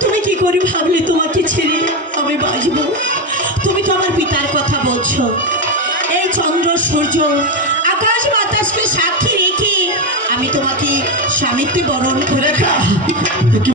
তুমি কি করে ভাবলে তোমাকে ছেড়ে আমি বাঁচব? তুমি তো আমার পিতার কথা বলছো। এই চন্দ্র সূর্য আকাশ বাতাসকে সাক্ষী রেখে আমি তোমাকে স্বামীকে বরণ করে